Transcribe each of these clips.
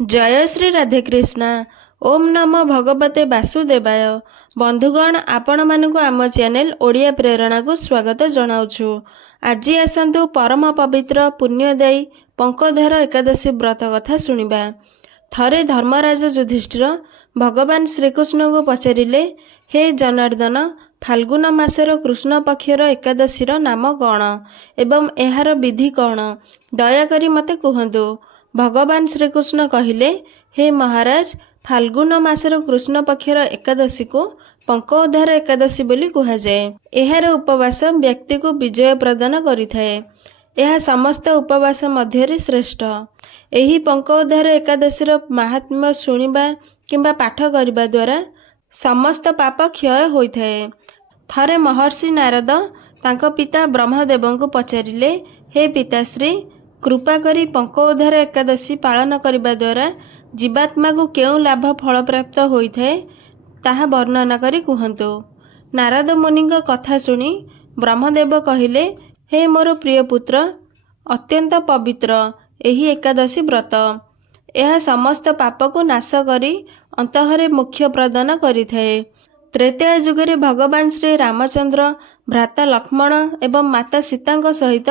जय श्री राधेकृष्णा। ओम नमो भगवते वासुदेवाय। बंधुगण आपण मानक आम चैनल ओडिया प्रेरणा को स्वागत जनाउछु। आज आसंतु परम पवित्र पुण्यदायी पंकधर एकादशी व्रत कथा शुणिबा। थरे धर्मराज युधिष्ठिर भगवान श्रीकृष्ण को पचारिले, हे जनार्दन, फाल्गुन मासर कृष्ण पक्षर एकादशीर नाम कौन एवं एहार विधि कौन, दयाकरी मते कहतु। भगवान श्रीकृष्ण कहिले, हे महाराज, फाल्गुन मासर कृष्ण पक्षर एकादशी को पंकोद्धार एकादशी बोली कहुए। एहार उपवास व्यक्ति को विजय प्रदान करिथाए। यह समस्त उपवास मध्य श्रेष्ठ। एही पंकोद्धार एकादशीर महात्म्य शुणिबा किंबा पाठ करने द्वारा समस्त पाप क्षय होइथाए। थरे महर्षि नारद तांको पिता ब्रह्मदेव को पचारिले, हे पिताश्री, कृपा करी पंकोद्धार एकादशी पालन करने द्वारा जीवात्मा को केउ लाभ फल प्राप्त होइथाए ताहा वर्णना करी कहतु। नारद मुनि कथा शुणी ब्रह्मदेव कहिले, हे मोर प्रिय पुत्र, अत्यंत पवित्र एही एकादशी व्रत। यह समस्त पाप को नाश करी अंतहरे मोक्ष प्रदान करिथाए। त्रेतया जुगरे भगवान श्री रामचंद्र भ्राता लक्ष्मण एवं माता सीता सहित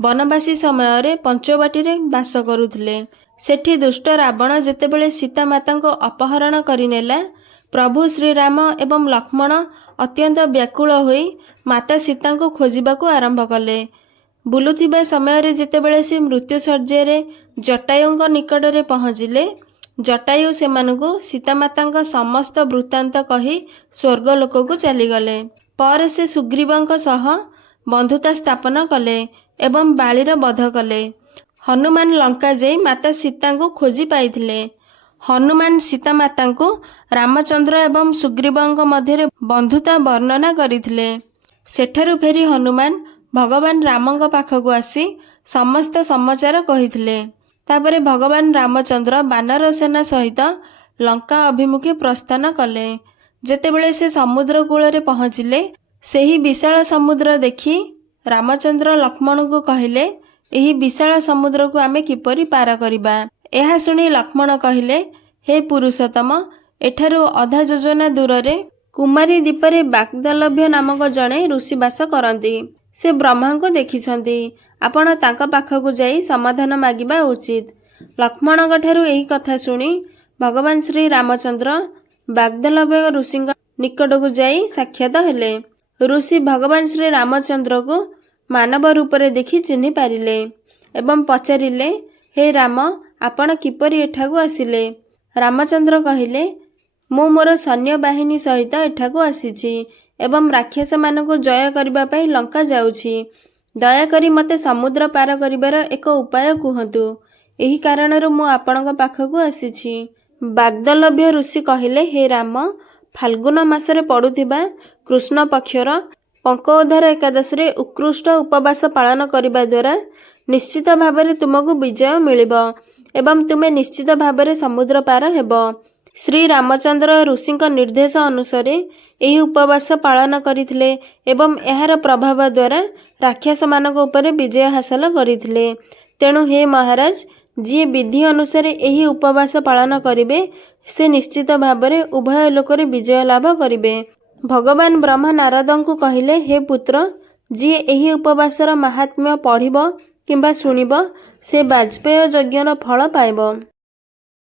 वनवासी समय रे पंचवटी रे वास करुथिले। सेठी दुष्ट रावण जेतेबेले सीता माता को अपहरण करिनेला, प्रभु श्री राम एवं लक्ष्मण अत्यंत व्याकुल होई माता सीता को खोजिबाको आरंभ कले। बुलुथिबा समय रे जेतेबेले से मृत्यु शଯ୍यारे जटायुଙ୍କ निकटरे पहुँचिले, जटायु सेमानकु सीता माता समस्त वृत्तांत कही स्वर्गलोक को चलीगले। पर से सुग्रीवଙ୍କ सह बंधुता स्थापन कले एवं बालीर वध कले। हनुमान लंका जाई माता सीता को खोजी पाइथिले। हनुमान सीता माता को रामचंद्र एवं सुग्रीवଙ୍କ मध्य बंधुता वर्णना करिथिले। सेठारु फेरी हनुमान भगवान रामଙ୍କ पाखकु आसी समस्त समाचार कहिथिले। तापरे भगवान रामचंद्र बानर सेना सहित लंका अभिमुखे प्रस्थान कले। जेतेबेले से समुद्र कूल रे पहुँचिले, सेही विशाल समुद्र देखि रामचंद्र लक्ष्मण को कहिले, एही विशाल समुद्र को आमे किपरि पार करिबा। एहा सुनी लक्ष्मण कहिले, हे पुरुषोत्तम, एठारु अधा योजना दूर रे कुमारी द्वीपरे बाग्दलभ्य नामक जणे ऋषि वास करती। से ब्रह्मा को देखिछंती। आपण तांका पाखकु जाई समाधान मागिबा उचित। लक्ष्मणଙ୍କ ठारू एही कथा सुनी भगवान श्री रामचंद्र बाग्दलभ्य ऋषि निकटकु जाई साक्षात हेले। ऋषि भगवान श्री रामचंद्र को मानव रूप रे देखि चिन्हि पारिले एवं पचारिले, हे राम, आपण किपरि एठाकु आसिले। रामचंद्र कहिले, मु मोर सैन्य बाहिनी सहित एठाकु आसीछि एवं राक्षस मानकु जय करबा पई लंका जाउछि। दयाकरी मते समुद्र पार करिबार एक उपाय कुहतु। एही कारणरु मु आपणक पाखकु आसीछि। बाग्दलभ्य ऋषि कहिले, हे राम, फाल्गुन मासरे पड़ुथिबा कृष्ण पक्षर पंकोद्धार एकादशी रे उत्कृष्ट उपवास पालन करिबा द्वारा निश्चित भावरे तुमको विजय मिलिबो एवं तुमे निश्चित भावरे समुद्र पार हेबो। श्री रामचंद्र ऋषिक निर्देश अनुसार एही उपवास पालन करिथिले एवं एहार प्रभाव द्वारा राक्षस मानक उपरे विजय हासिल करिथिले। तेणु हे महाराज, जी विधि अनुसार एही उपवास पालन करिवे से निश्चित भावरे उभय लोकरे विजय लाभ करिवे। भगवान ब्रह्मा नारदଙ୍କୁ कहिले, हे पुत्र, जी एही उपवासर महात्म्य पढ़िब किंबा शुणिब से वाजपेय यज्ञर फल पाइब।